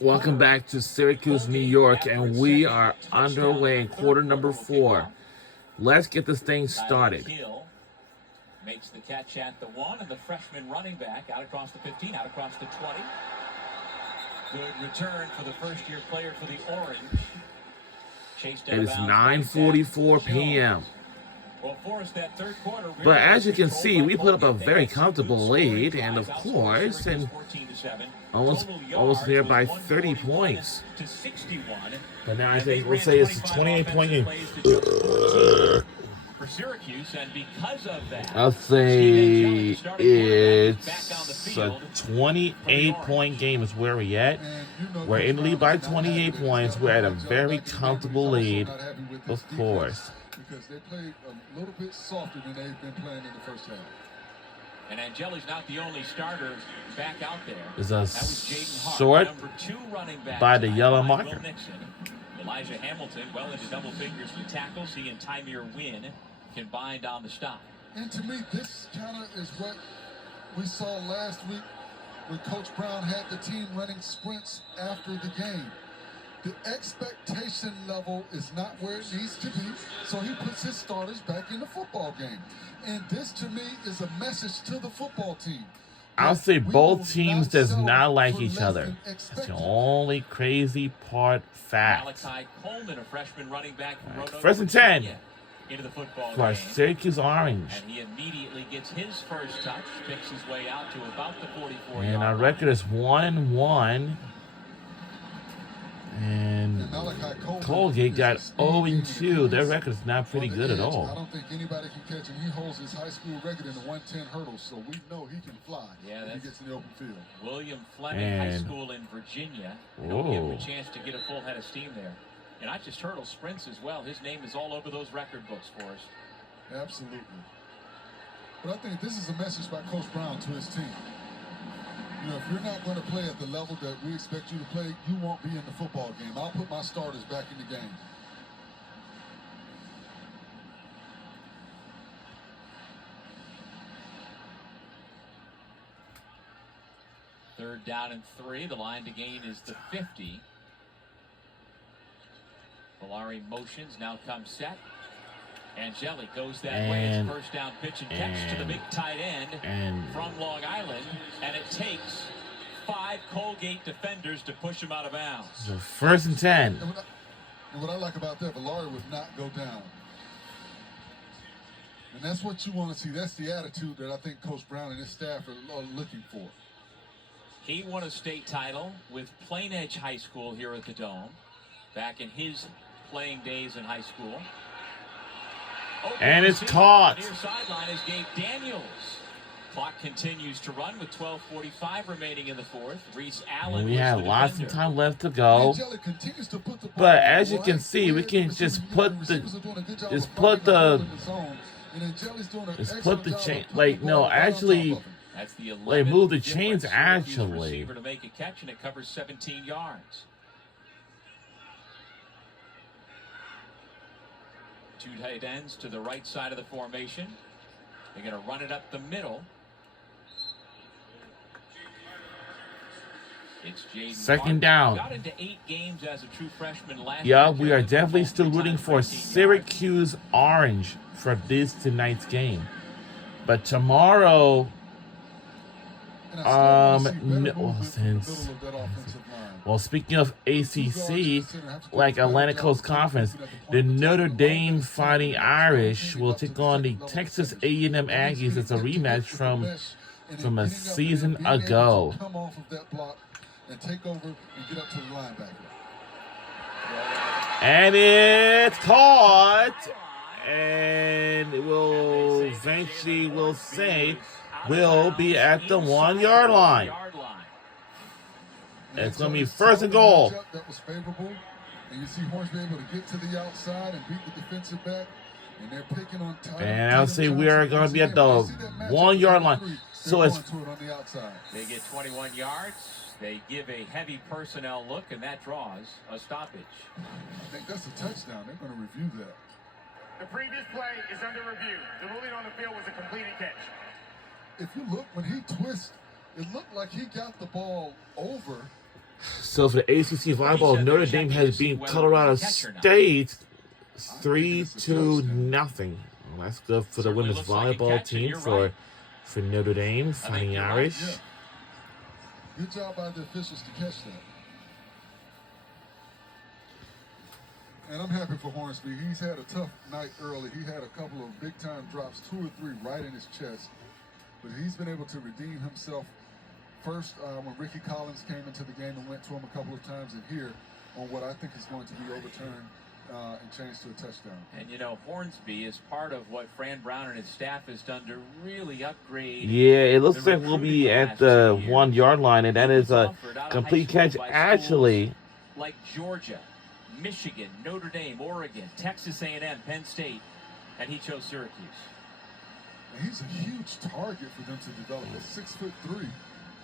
Welcome back to Syracuse, New York, and we are underway in quarter number 4. Let's get this thing started. Makes the catch at the 1, and the freshman running back out across the 15, out across the 20. Good return for the first-year player for the Orange. It is 9:44 p.m. But as you can see, we put up a very comfortable lead, and of course, and almost nearby 30 points. But now I think we'll say it's a 28-point game. For Syracuse, and because of that, I'll say it's a 28-point game is where we're at. We're in the lead by 28 points. We're at a very comfortable lead, of course. Because they played a little bit softer than they've been playing in the first half. And Angeli's not the only starter back out there. There's a short by the yellow marker. Elijah Hamilton well into double figures for tackles. He and Tymier Wynn combined on the stop. And to me, this kind of is what we saw last week when Coach Brown had the team running sprints after the game. The expectation level is not where it needs to be, so he puts his starters back in the football game. And this, to me, is a message to the football team. I'll say both teams does not like each other. That's the only crazy part fact. Malachi Coleman, a freshman running back from Roanoke, first and 10 into the football for game. Syracuse Orange. And he immediately gets his first touch, picks his way out to about the 44 And our record is 1-1. And Colgate got 0-2. Their record is not pretty good at all. I don't think anybody can catch him. He holds his high school record in the 110 hurdles, so we know he can fly when he gets in the open field. William Fleming High School in Virginia. He'll give him a chance to get a full head of steam there. And not just hurdle sprints as well. His name is all over those record books for us. Absolutely. But I think this is a message by Coach Brown to his team. You know, if you're not going to play at the level that we expect you to play, you won't be in the football game. I'll put my starters back in the game. Third down and 3. The line to gain is the 50. Valari motions, now comes set. Angeli goes that way. It's first down pitch and catch to the big tight end from Long Island. And it takes 5 Colgate defenders to push him out of bounds. So first and 10. And what I like about that, Valari would not go down. And that's what you want to see. That's the attitude that I think Coach Brown and his staff are looking for. He won a state title with Plain Edge High School here at the Dome back in his playing days in high school. And it's caught. Near sideline is Gabe Daniels. Clock continues to run with 12:45 remaining in the fourth. Reese Allen. We have lots of time left to go. But as you can see, we can just put the chain. Like, no, actually, like, move the chains actually. To make a catch, and it covers 17 yards. 2 tight ends to the right side of the formation. They're going to run it up the middle. It's Jaden Second down. Got into 8 games as a true freshman last Yeah, year. we are definitely still rooting for Syracuse Orange for tonight's game. But tomorrow, speaking of ACC, like Atlantic Coast Conference, the Notre Dame Fighting Irish will take on the Texas A&M Aggies. It's a rematch from a season ago. And it's caught, and it will eventually, will be at the 1-yard line. It's going to be first and goal. That was favorable. And you see Hornsby able to get to the outside and beat the defensive back. And they're picking on time. And I'll say we are going to be at the 1-yard line. So it's they get 21 yards. They give a heavy personnel look, and that draws a stoppage. I think that's a touchdown. They're going to review that. The previous play is under review. The ruling on the field was a completed catch. If you look, when he twists It looked like he got the ball over. So for the ACC volleyball, Notre Dame has beaten Colorado State 3-0. Well, that's good for the women's volleyball team for Notre Dame, Fighting Irish. Yeah. Good job by the officials to catch that. And I'm happy for Hornsby. He's had a tough night early. He had a couple of big-time drops, 2 or 3 right in his chest. But he's been able to redeem himself. First, when Ricky Collins came into the game and went to him a couple of times, and here on what I think is going to be overturned and changed to a touchdown. And, you know, Hornsby is part of what Fran Brown and his staff has done to really upgrade. Yeah, it looks like we'll be at the 1 yard line, and that is a complete catch. Actually, like Georgia, Michigan, Notre Dame, Oregon, Texas A&M, Penn State, and he chose Syracuse. And he's a huge target for them to develop. At 6'3",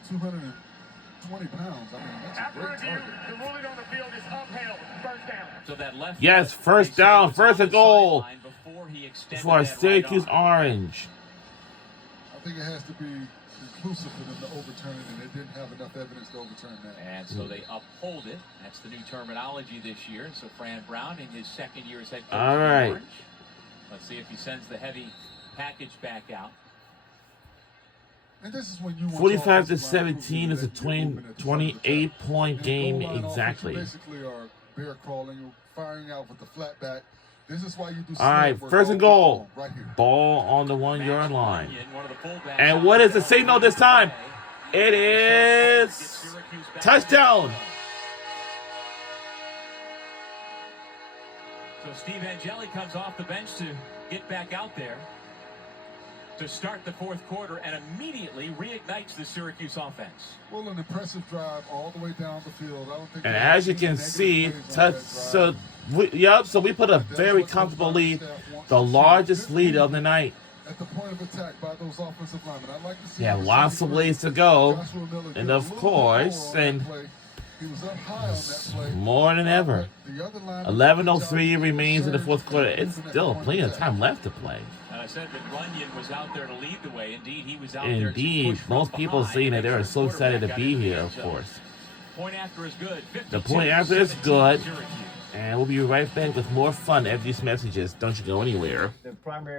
220 pounds. I mean, that's a After great review, target. the ruling on the field is upheld. First down. So that left yes, foot, first they said down, was first on and the goal sideline before he extended for that Syracuse right arm. Orange. I think it has to be conclusive for them to overturn it, and they didn't have enough evidence to overturn that. And so they uphold it. That's the new terminology this year. So Fran Brown in his second year as head coach. All right. Orange. Let's see if he sends the heavy package back out. And this is when you want 45 to your offensive line 17 is a that you're moving at the front of the attack. 28-point game In a goal line offense, exactly. You basically are bear crawling, you're firing out with the flat back. This is why you do. All right, snap work first and all goal. day long, right here. Ball on the 1 yard Max line. Runyon, one of the fullbacks And out what is the there. signal this time? It is Syracuse back. touchdown. So Steve Angeli comes off the bench to get back out there to start the fourth quarter and immediately reignites the Syracuse offense. Well, an impressive drive all the way down the field. I don't think. And there as were you any can negative see, plays on that drive. so we put a very comfortable lead, the largest lead of the night. At the point of attack by those offensive linemen. I'd like to see. Yeah, lots of ways to go, Joshua Miller and get a of little bit course, more on and that play. He was up high on that play. more than ever. The other lineman 11:03 remains in the surged fourth quarter. and It's moving at still the point plenty of attack. time left to play. And I said that Runyon was out there to lead the way. Indeed, he was out there to Indeed, push from most people behind saying that and they are make so sure excited to quarterback be got in here, the of end zone. course. Point after is good. The point after is 52-17 good. Syracuse. And we'll be right back with more fun after these messages. Don't you go anywhere. The primary